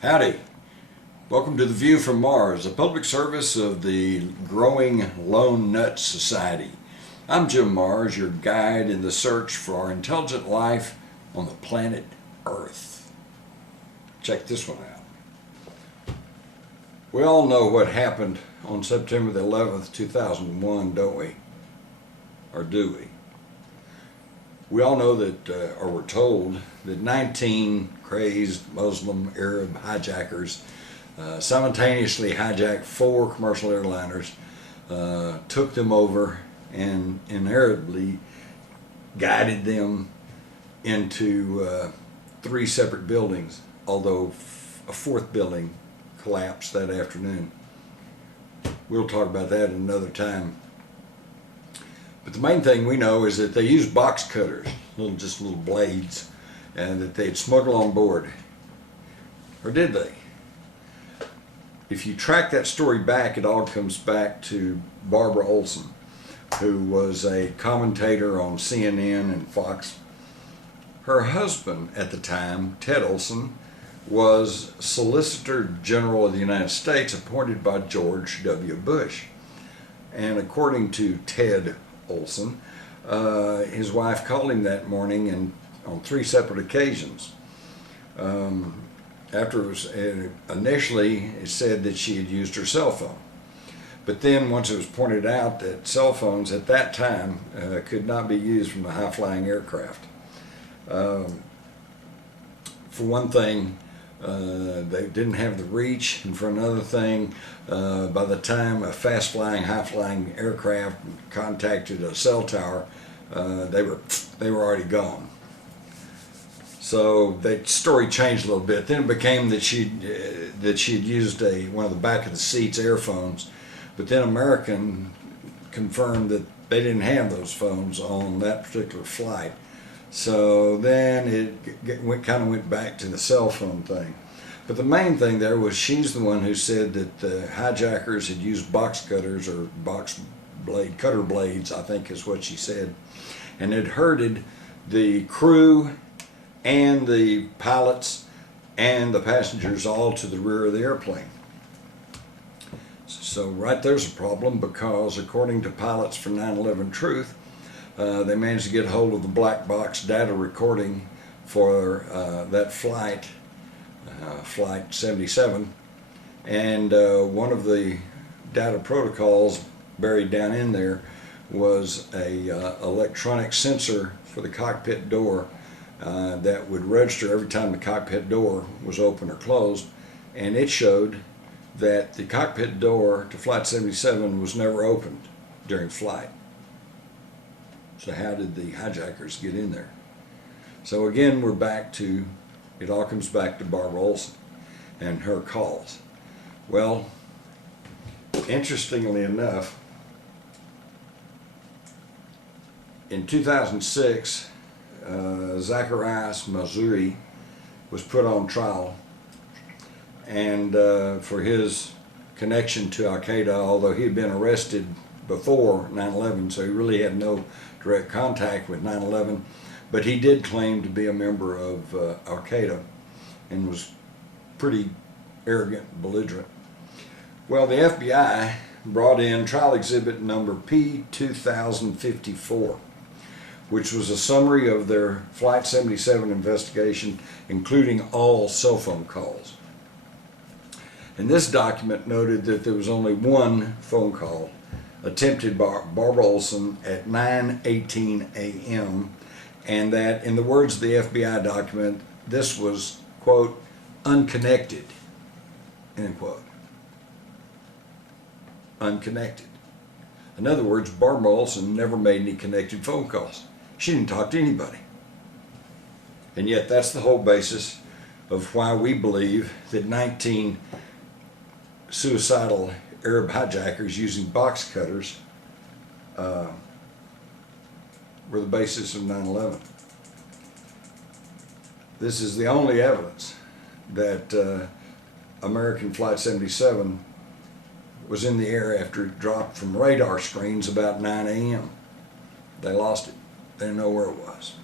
Howdy. Welcome to The View from Mars, a public service of the growing Lone Nut Society. I'm Jim Mars, your guide in the search for our intelligent life on the planet Earth. Check this one out. We all know what happened on September the 11th, 2001, don't we? Or do we? We all know that, or we're told, that 19 crazed Muslim Arab hijackers simultaneously hijacked 4 commercial airliners, took them over, and invariably guided them into 3 separate buildings, although a 4th building collapsed that afternoon. We'll talk about that another time. But the main thing we know is that they used box cutters, just little blades, and that they'd smuggle on board. Or did they? If you track that story back, it all comes back to Barbara Olson, who was a commentator on CNN and Fox. Her husband at the time, Ted Olson, was Solicitor General of the United States appointed by George W. Bush. And according to Ted Olson, his wife called him that morning and on 3 separate occasions. After it was, initially it said that she had used her cell phone. But then once it was pointed out that cell phones at that time could not be used from a high-flying aircraft. For one thing, they didn't have the reach, and for another thing, by the time a fast-flying, high-flying aircraft contacted a cell tower, they were already gone. So the story changed a little bit. Then it became that she had used one of the back of the seats earphones, but then American confirmed that they didn't have those phones on that particular flight. So then it kind of went back to the cell phone thing. But the main thing there was she's the one who said that the hijackers had used box cutters, or cutter blades, I think is what she said, and had herded the crew and the pilots and the passengers all to the rear of the airplane. So right there's a problem, because according to pilots for 9/11 Truth, they managed to get hold of the black box data recording for that flight, Flight 77, and one of the data protocols buried down in there was a electronic sensor for the cockpit door that would register every time the cockpit door was open or closed, and it showed that the cockpit door to Flight 77 was never opened during flight. So how did the hijackers get in there? So again, it all comes back to Barbara Olson and her calls. Well, interestingly enough, in 2006, Zacarias Mazuri was put on trial, and for his connection to Al-Qaeda, although he had been arrested before 9/11, so he really had no direct contact with 9/11, but he did claim to be a member of Al-Qaeda and was pretty arrogant and belligerent. Well, the FBI brought in trial exhibit number P2054, which was a summary of their Flight 77 investigation, including all cell phone calls. And this document noted that there was only one phone call attempted by Barbara Olson at 9:18 a.m., and that, in the words of the FBI document, this was, quote, unconnected, end quote. Unconnected. In other words, Barbara Olson never made any connected phone calls. She didn't talk to anybody. And yet that's the whole basis of why we believe that 19 suicidal Arab hijackers using box cutters were the basis of 9/11. This is the only evidence that American Flight 77 was in the air after it dropped from radar screens about 9 a.m. They lost it. They didn't know where it was.